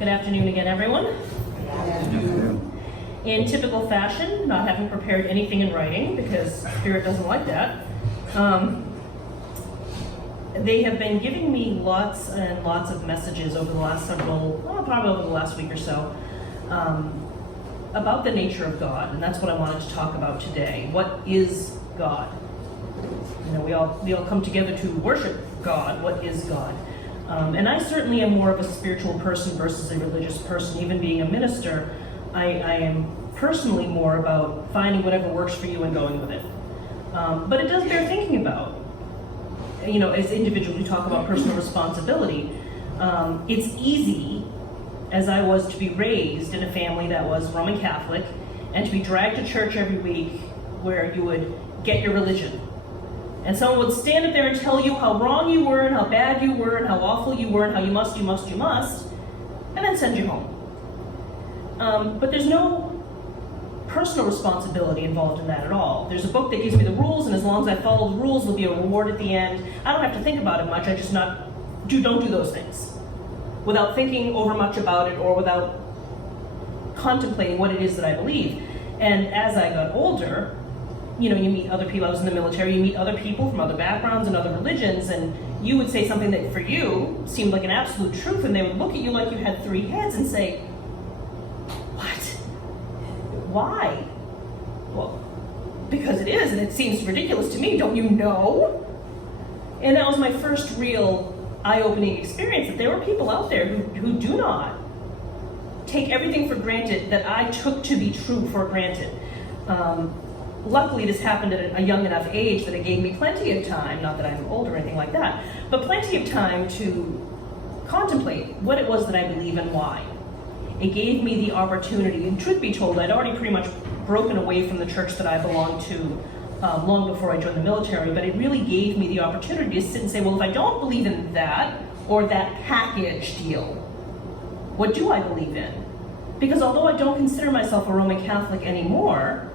Good afternoon again, everyone. In typical fashion, not having prepared anything in writing because Spirit doesn't like that, they have been giving me lots and lots of messages over the last probably over the last week or so, about the nature of God, and that's what I wanted to talk about today. What is God? You know, we all come together to worship God. What is God? And I certainly am more of a spiritual person versus a religious person. Even being a minister, I am personally more about finding whatever works for you and going with it. But it does bear thinking about. You know, as individuals we talk about personal responsibility. It's easy, as I was to be raised in a family that was Roman Catholic, and to be dragged to church every week where you would get your religion. And someone would stand up there and tell you how wrong you were and how bad you were and how awful you were and how you must, and then send you home. But there's no personal responsibility involved in that at all. There's a book that gives me the rules, and as long as I follow the rules, there'll be a reward at the end. I don't have to think about it much. I just don't do those things without thinking over much about it or without contemplating what it is that I believe. And as I got older, you know, you meet other people. I was in the military. You meet other people from other backgrounds and other religions, and you would say something that for you seemed like an absolute truth, and they would look at you like you had three heads and say, "What? Why?" Well, because it is, and it seems ridiculous to me. Don't you know? And that was my first real eye-opening experience, that there were people out there who do not take everything for granted that I took to be true for granted. Luckily, this happened at a young enough age that it gave me plenty of time, not that I'm old or anything like that, but plenty of time to contemplate what it was that I believe and why. It gave me the opportunity, and truth be told, I'd already pretty much broken away from the church that I belonged to long before I joined the military, but it really gave me the opportunity to sit and say, well, if I don't believe in that, or that package deal, what do I believe in? Because although I don't consider myself a Roman Catholic anymore,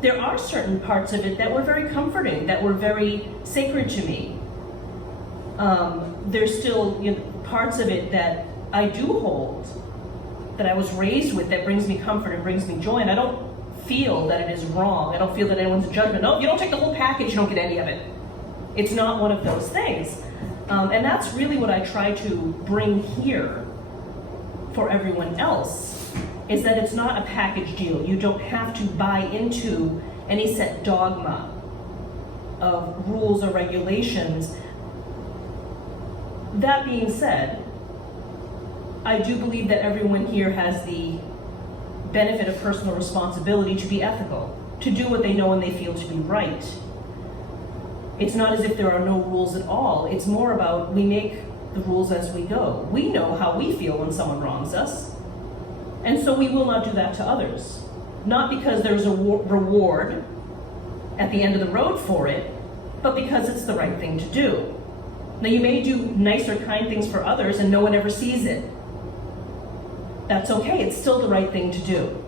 there are certain parts of it that were very comforting, that were very sacred to me. There's still parts of it that I do hold, that I was raised with, that brings me comfort and brings me joy, and I don't feel that it is wrong. I don't feel that anyone's a judgment. No, you don't take the whole package, you don't get any of it. It's not one of those things. And that's really what I try to bring here for everyone else, is that it's not a package deal. You don't have to buy into any set dogma of rules or regulations. That being said, I do believe that everyone here has the benefit of personal responsibility to be ethical, to do what they know and they feel to be right. It's not as if there are no rules at all. It's more about we make the rules as we go. We know how we feel when someone wrongs us, and so we will not do that to others. Not because there's a reward at the end of the road for it, but because it's the right thing to do. Now, you may do nice or kind things for others and no one ever sees it. That's okay, it's still the right thing to do.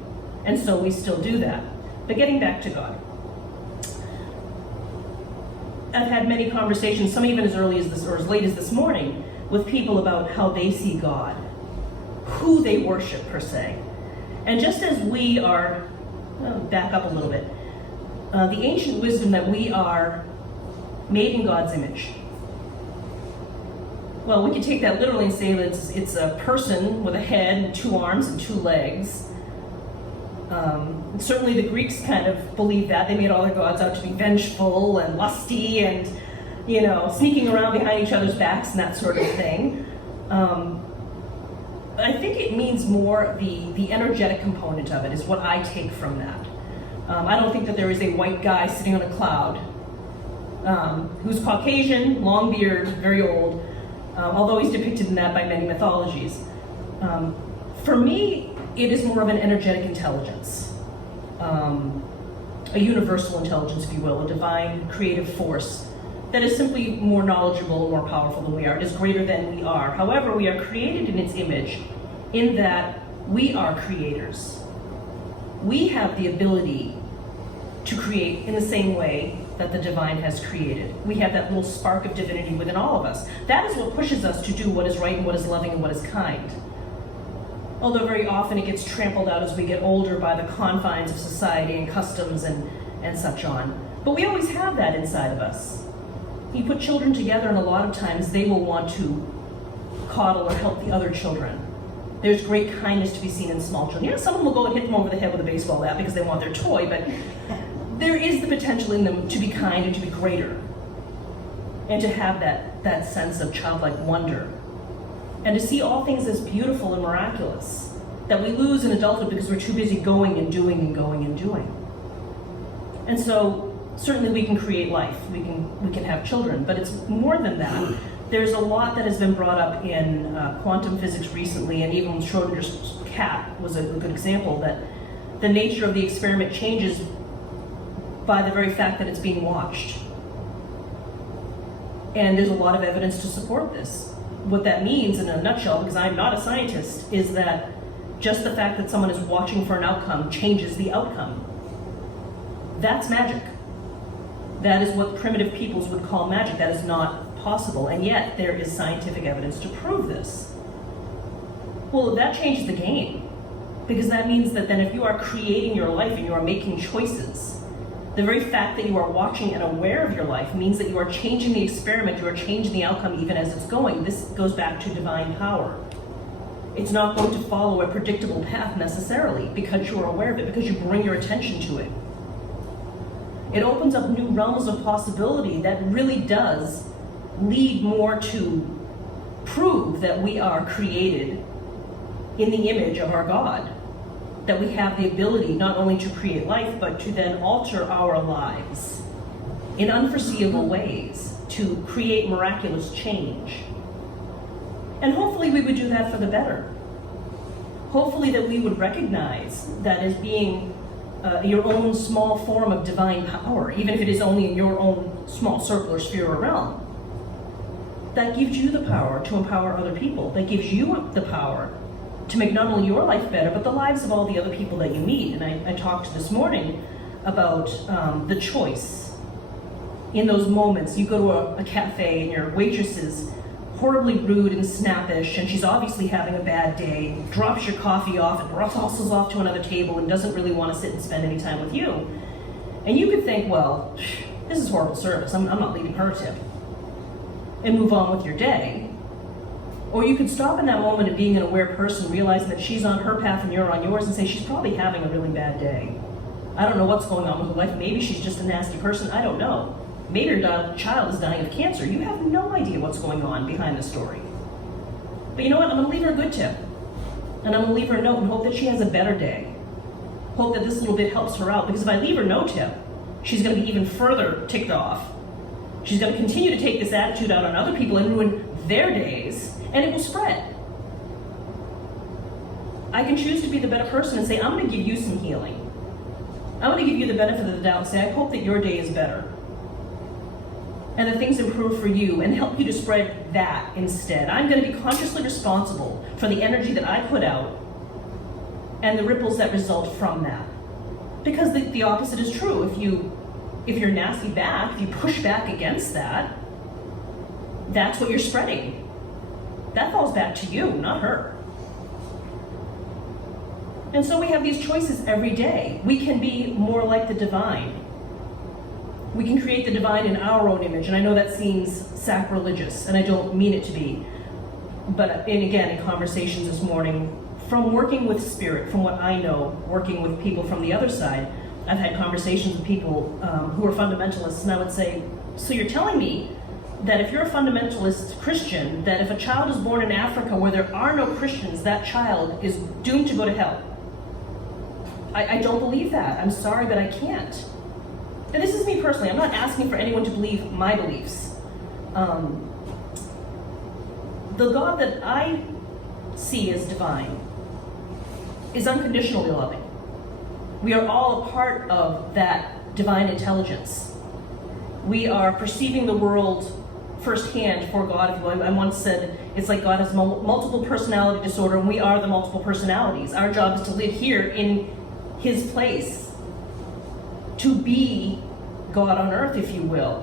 And so we still do that. But getting back to God. I've had many conversations, some even as early as this, or as late as this morning, with people about how they see God, who they worship per se. And just as we are, back up a little bit, the ancient wisdom that we are made in God's image. Well, we can take that literally and say that it's a person with a head and two arms and two legs. Certainly the Greeks kind of believed that. They made all their gods out to be vengeful and lusty and, sneaking around behind each other's backs and that sort of thing. I think it means more the energetic component of it is what I take from that. I don't think that there is a white guy sitting on a cloud who's Caucasian, long beard, very old, although he's depicted in that by many mythologies. For me, it is more of an energetic intelligence, a universal intelligence, if you will, a divine creative force that is simply more knowledgeable and more powerful than we are. It is greater than we are. However, we are created in its image in that we are creators. We have the ability to create in the same way that the divine has created. We have that little spark of divinity within all of us. That is what pushes us to do what is right and what is loving and what is kind. although very often it gets trampled out as we get older by the confines of society and customs and such on. But we always have that inside of us. You put children together, and a lot of times they will want to coddle or help the other children. There's great kindness to be seen in small children. Yeah, some of them will go and hit them over the head with a baseball bat because they want their toy, but there is the potential in them to be kind and to be greater, and to have that sense of childlike wonder, and to see all things as beautiful and miraculous that we lose in adulthood because we're too busy going and doing and going and doing. And so certainly we can create life, we can have children, but it's more than that. There's a lot that has been brought up in quantum physics recently, and even Schrodinger's cat was a good example, that the nature of the experiment changes by the very fact that it's being watched. And there's a lot of evidence to support this. What that means in a nutshell, because I'm not a scientist, is that just the fact that someone is watching for an outcome changes the outcome. That's magic. That is what primitive peoples would call magic. That is not possible, and yet there is scientific evidence to prove this. Well, that changes the game, because that means that then if you are creating your life and you are making choices, the very fact that you are watching and aware of your life means that you are changing the experiment, you are changing the outcome even as it's going. This goes back to divine power. It's not going to follow a predictable path necessarily because you are aware of it, because you bring your attention to it. It opens up new realms of possibility that really does lead more to prove that we are created in the image of our God, that we have the ability not only to create life, but to then alter our lives in unforeseeable ways, to create miraculous change. And hopefully we would do that for the better. Hopefully that we would recognize that as being your own small form of divine power, even if it is only in your own small circle or sphere or realm, that gives you the power to empower other people, that gives you the power to make not only your life better, but the lives of all the other people that you meet. And I talked this morning about the choice. In those moments, you go to a cafe and your waitress is horribly rude and snappish, and she's obviously having a bad day, drops your coffee off and hustles off to another table and doesn't really want to sit and spend any time with you. And you could think, well, this is horrible service, I'm not leaving her a tip, and move on with your day. Or you could stop in that moment of being an aware person, realizing that she's on her path and you're on yours, and say she's probably having a really bad day. I don't know what's going on with her life. Maybe she's just a nasty person. I don't know. Maybe your child is dying of cancer. You have no idea what's going on behind the story. But you know what? I'm going to leave her a good tip. And I'm going to leave her a note and hope that she has a better day. Hope that this little bit helps her out. Because if I leave her no tip, she's going to be even further ticked off. She's going to continue to take this attitude out on other people and ruin their days. And it will spread. I can choose to be the better person and say, I'm going to give you some healing. I'm going to give you the benefit of the doubt and say, I hope that your day is better. And that things improve for you, and help you to spread that instead. I'm going to be consciously responsible for the energy that I put out and the ripples that result from that. Because the opposite is true. If you're nasty back, if you push back against that, that's what you're spreading. That falls back to you, not her. And so we have these choices every day. We can be more like the divine. We can create the divine in our own image, and I know that seems sacrilegious, and I don't mean it to be. But again, in conversations this morning, from working with spirit, from what I know, working with people from the other side, I've had conversations with people who are fundamentalists, and I would say, so you're telling me that if you're a fundamentalist Christian, that if a child is born in Africa where there are no Christians, that child is doomed to go to hell? I don't believe that. I'm sorry, but I can't. And this is me personally. I'm not asking for anyone to believe my beliefs. The God that I see as divine is unconditionally loving. We are all a part of that divine intelligence. We are perceiving the world firsthand for God. I once said, it's like God has multiple personality disorder, and we are the multiple personalities. Our job is to live here in His place, to be God on earth, if you will,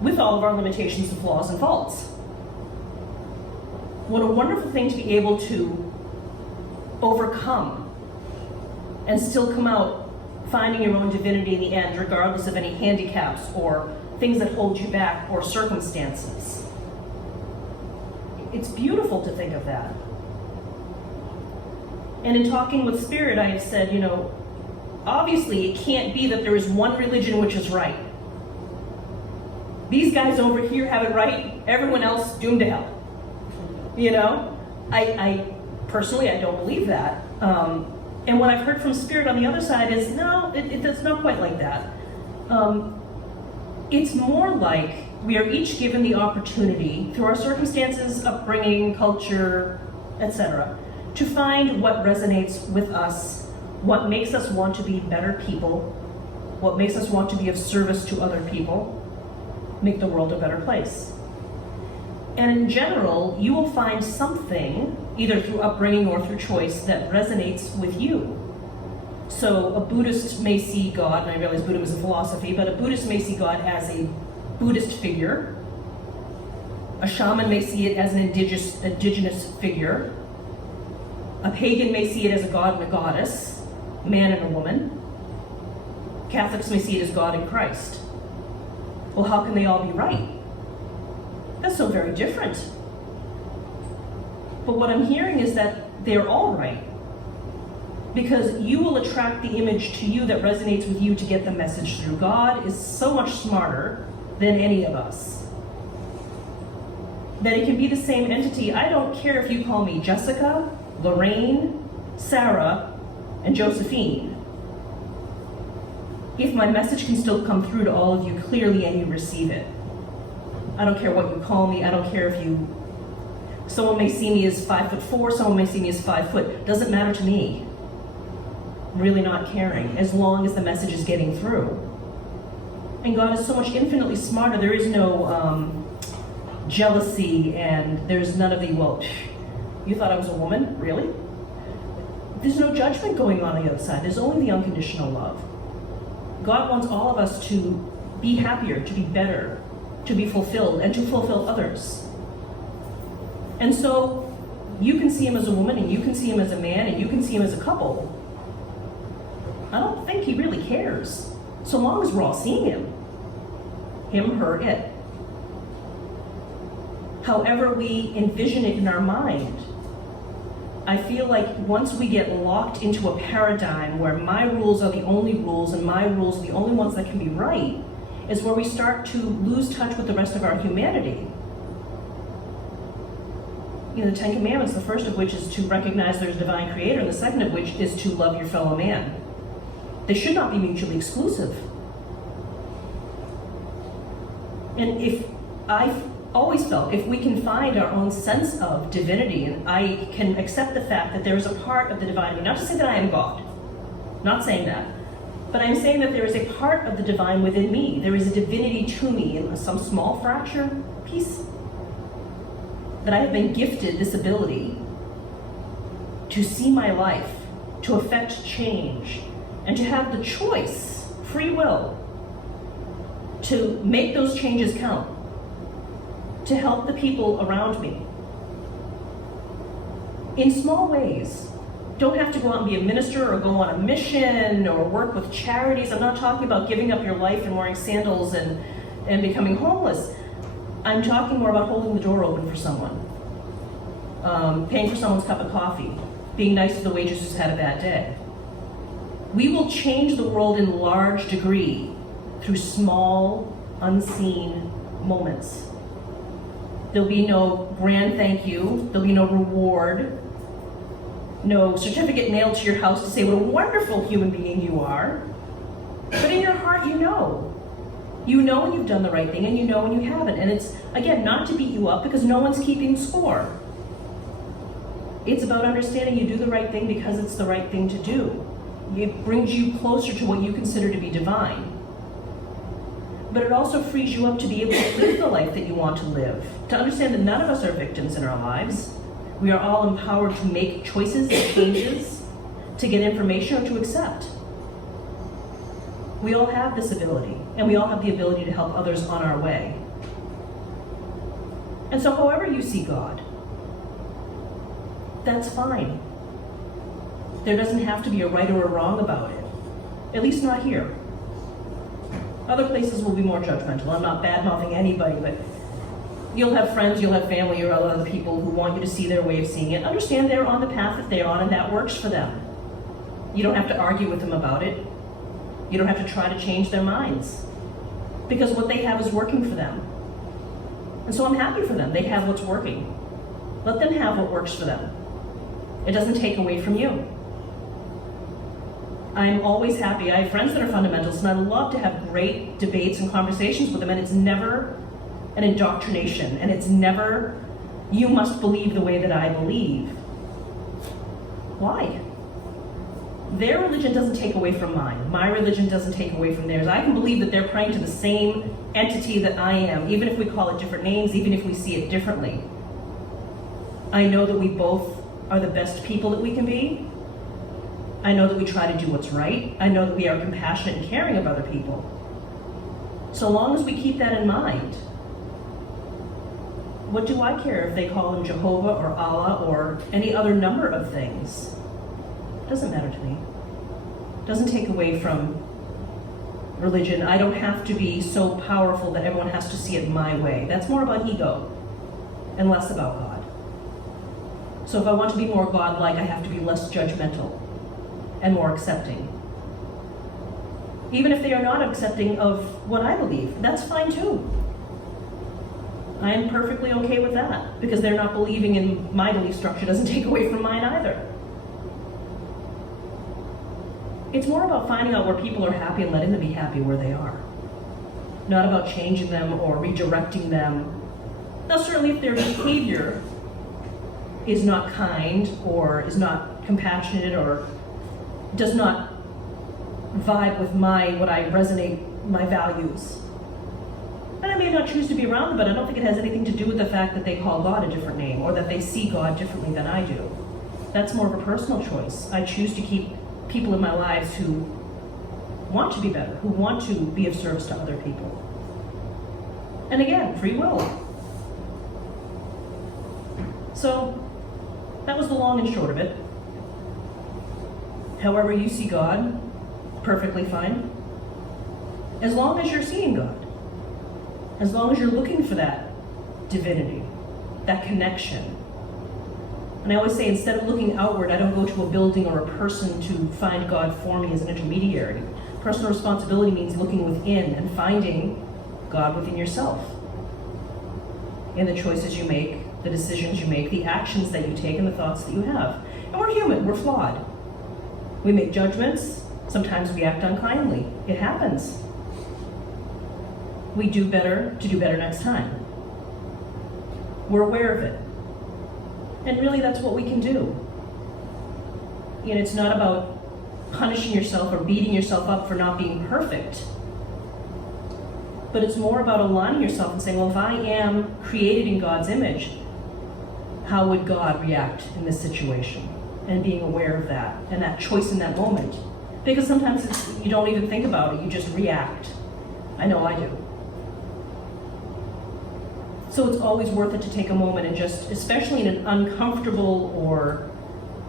with all of our limitations and flaws and faults. What a wonderful thing to be able to overcome and still come out finding your own divinity in the end, regardless of any handicaps or things that hold you back or circumstances. It's beautiful to think of that. And in talking with Spirit, I have said, obviously it can't be that there is one religion which is right. These guys over here have it right, everyone else doomed to hell. I personally, I don't believe that. And what I've heard from Spirit on the other side is, no, it's not quite like that. It's more like we are each given the opportunity, through our circumstances, upbringing, culture, etc., to find what resonates with us, what makes us want to be better people, what makes us want to be of service to other people, make the world a better place. And in general, you will find something, either through upbringing or through choice, that resonates with you. So a Buddhist may see God, and I realize Buddhism is a philosophy, but a Buddhist may see God as a Buddhist figure. A shaman may see it as an indigenous figure. A pagan may see it as a god and a goddess, a man and a woman. Catholics may see it as God and Christ. Well, how can they all be right? That's so very different. But what I'm hearing is that they're all right. Because you will attract the image to you that resonates with you to get the message through. God is so much smarter than any of us. That it can be the same entity. I don't care if you call me Jessica, Lorraine, Sarah, and Josephine. If my message can still come through to all of you clearly and you receive it. I don't care what you call me. I don't care if someone may see me as 5'4", someone may see me as 5 foot. Doesn't matter to me. I'm really not caring, as long as the message is getting through. And God is so much infinitely smarter. There is no jealousy, and there's none of the, well, you thought I was a woman? Really? There's no judgment going on the other side. There's only the unconditional love. God wants all of us to be happier, to be better, to be fulfilled, and to fulfill others. And so you can see him as a woman, and you can see him as a man, and you can see him as a couple. I don't think he really cares, so long as we're all seeing him. Him, her, it. However we envision it in our mind, I feel like once we get locked into a paradigm where my rules are the only rules and my rules are the only ones that can be right, is where we start to lose touch with the rest of our humanity. The Ten Commandments, the first of which is to recognize there's a divine creator, and the second of which is to love your fellow man. They should not be mutually exclusive. And I've always felt, if we can find our own sense of divinity, and I can accept the fact that there is a part of the divine, not to say that I am God, not saying that, but I'm saying that there is a part of the divine within me. There is a divinity to me in some small fracture piece, that I have been gifted this ability to see my life, to affect change, and to have the choice, free will, to make those changes count, to help the people around me. In small ways. Don't have to go out and be a minister or go on a mission or work with charities. I'm not talking about giving up your life and wearing sandals and becoming homeless. I'm talking more about holding the door open for someone, paying for someone's cup of coffee, being nice to the waitress who's had a bad day. We will change the world in large degree through small, unseen moments. There'll be no grand thank you, there'll be no reward, no certificate nailed to your house to say what a wonderful human being you are. But in your heart, you know. You know when you've done the right thing, and you know when you haven't. And it's, again, not to beat you up because no one's keeping score. It's about understanding you do the right thing because it's the right thing to do. It brings you closer to what you consider to be divine. But it also frees you up to be able to live the life that you want to live. To understand that none of us are victims in our lives. We are all empowered to make choices and changes, to get information or to accept. We all have this ability, and we all have the ability to help others on our way. And so however you see God, that's fine. There doesn't have to be a right or a wrong about it. At least not here. Other places will be more judgmental. I'm not bad-mouthing anybody, but you'll have friends, you'll have family, or other people who want you to see their way of seeing it. Understand they're on the path that they're on, and that works for them. You don't have to argue with them about it. You don't have to try to change their minds, because what they have is working for them. And so I'm happy for them. They have what's working. Let them have what works for them. It doesn't take away from you. I'm always happy. I have friends that are fundamentalists, and I love to have great debates and conversations with them, and it's never an indoctrination, and it's never, you must believe the way that I believe. Why? Their religion doesn't take away from mine. My religion doesn't take away from theirs. I can believe that they're praying to the same entity that I am, even if we call it different names, even if we see it differently. I know that we both are the best people that we can be. I know that we try to do what's right. I know that we are compassionate and caring of other people. So long as we keep that in mind, what do I care if they call him Jehovah or Allah or any other number of things? It doesn't matter to me. It doesn't take away from religion. I don't have to be so powerful that everyone has to see it my way. That's more about ego and less about God. So if I want to be more God-like, I have to be less judgmental and more accepting. Even if they are not accepting of what I believe, that's fine too. I am perfectly okay with that, because they're not believing in my belief structure doesn't take away from mine either. It's more about finding out where people are happy and letting them be happy where they are. Not about changing them or redirecting them. Now certainly if their behavior is not kind or is not compassionate or does not vibe with what I resonate, my values, and I may not choose to be around them, but I don't think it has anything to do with the fact that they call God a different name or that they see God differently than I do. That's more of a personal choice. I choose to keep people in my lives who want to be better, who want to be of service to other people. And again, free will. So that was the long and short of it. However you see God, perfectly fine. As long as you're seeing God. As long as you're looking for that divinity, that connection. And I always say, instead of looking outward, I don't go to a building or a person to find God for me as an intermediary. Personal responsibility means looking within and finding God within yourself. In the choices you make, the decisions you make, the actions that you take, and the thoughts that you have. And we're human, we're flawed. We make judgments, sometimes we act unkindly. It happens. We do better to do better next time. We're aware of it. And really that's what we can do. And it's not about punishing yourself or beating yourself up for not being perfect. But it's more about aligning yourself and saying, well, if I am created in God's image, how would God react in this situation? And being aware of that and that choice in that moment. Because sometimes you don't even think about it, you just react. I know I do. So it's always worth it to take a moment and just, especially in an uncomfortable or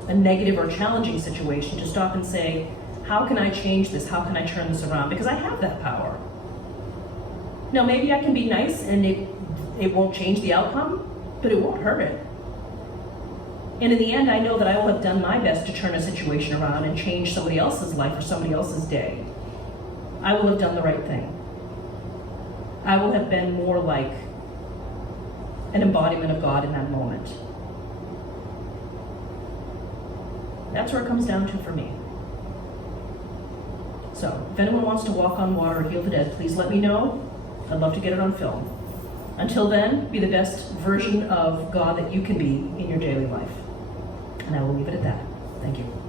a negative or challenging situation, to stop and say, how can I change this? How can I turn this around? Because I have that power. Now maybe I can be nice and it won't change the outcome, but it won't hurt it. And in the end, I know that I will have done my best to turn a situation around and change somebody else's life or somebody else's day. I will have done the right thing. I will have been more like an embodiment of God in that moment. That's where it comes down to for me. So, if anyone wants to walk on water or heal the dead, please let me know. I'd love to get it on film. Until then, be the best version of God that you can be in your daily life. And I will leave it at that. Thank you.